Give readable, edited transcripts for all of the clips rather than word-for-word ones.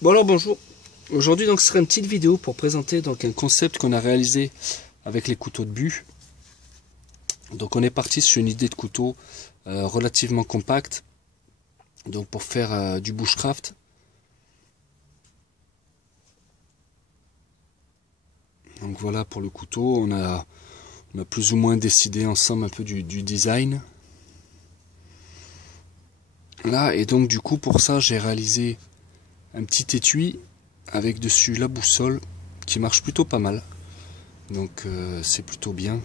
Bon alors bonjour, aujourd'hui donc ce sera une petite vidéo pour présenter donc un concept qu'on a réalisé avec les couteaux de but. Donc on est parti sur une idée de couteau relativement compacte, donc pour faire du bushcraft. Donc voilà pour le couteau, on a plus ou moins décidé ensemble un peu du design. Là et donc du coup pour ça j'ai réalisé un petit étui avec dessus la boussole qui marche plutôt pas mal, donc c'est plutôt bien.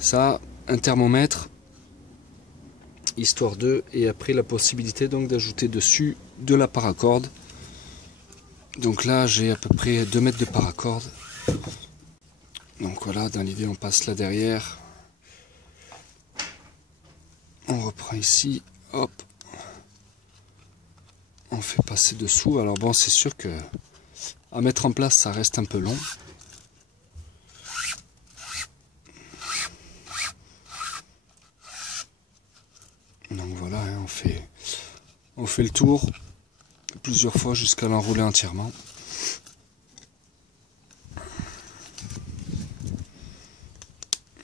Ça, un thermomètre histoire de, et après la possibilité donc d'ajouter dessus de la paracorde. Donc là j'ai à peu près 2 mètres de paracorde. Donc voilà, dans l'idée on passe là derrière, on reprend ici, hop, on fait passer dessous. Alors bon, c'est sûr que à mettre en place ça reste un peu long. Donc voilà, hein, on fait le tour plusieurs fois jusqu'à l'enrouler entièrement.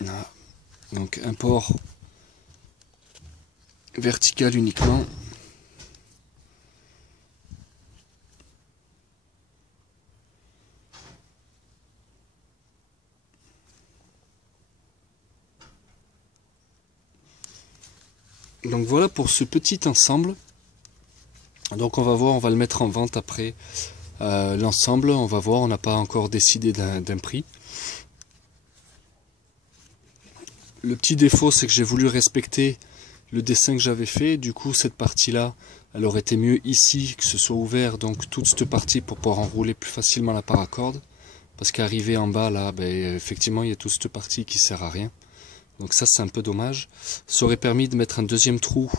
Là. Donc un port vertical uniquement. Donc voilà pour ce petit ensemble. Donc on va voir, on va le mettre en vente après l'ensemble. On va voir, on n'a pas encore décidé d'un prix. Le petit défaut, c'est que j'ai voulu respecter le dessin que j'avais fait. Du coup, cette partie-là, elle aurait été mieux ici, que ce soit ouvert, donc toute cette partie pour pouvoir enrouler plus facilement la paracorde. Parce qu'arrivé en bas, là, ben, effectivement, il y a toute cette partie qui sert à rien. Donc ça, c'est un peu dommage. Ça aurait permis de mettre un deuxième trou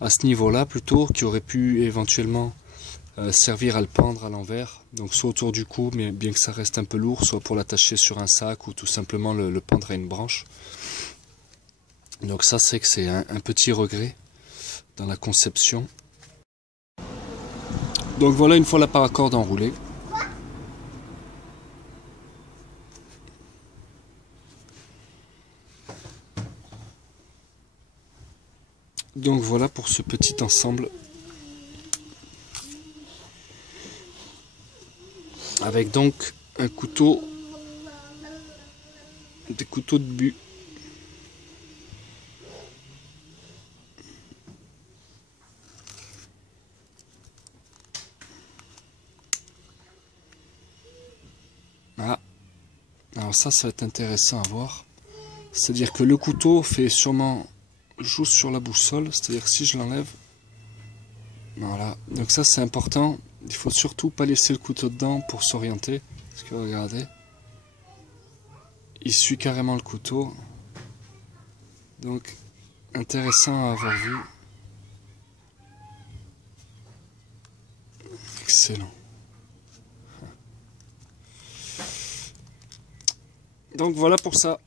à ce niveau-là, plutôt, qui aurait pu éventuellement servir à le pendre à l'envers. Donc soit autour du cou, mais bien que ça reste un peu lourd, soit pour l'attacher sur un sac ou tout simplement le pendre à une branche. Donc ça, c'est que c'est un petit regret dans la conception. Donc voilà, une fois la paracorde enroulée. Donc voilà pour ce petit ensemble. Avec donc un couteau, des couteaux de but. Ah, alors ça va être intéressant à voir. C'est-à-dire que le couteau fait sûrement joue sur la boussole, c'est-à-dire que si je l'enlève, voilà. Donc ça c'est important. Il faut surtout pas laisser le couteau dedans pour s'orienter. Parce que regardez, il suit carrément le couteau. Donc intéressant à avoir vu. Excellent. Donc voilà pour ça.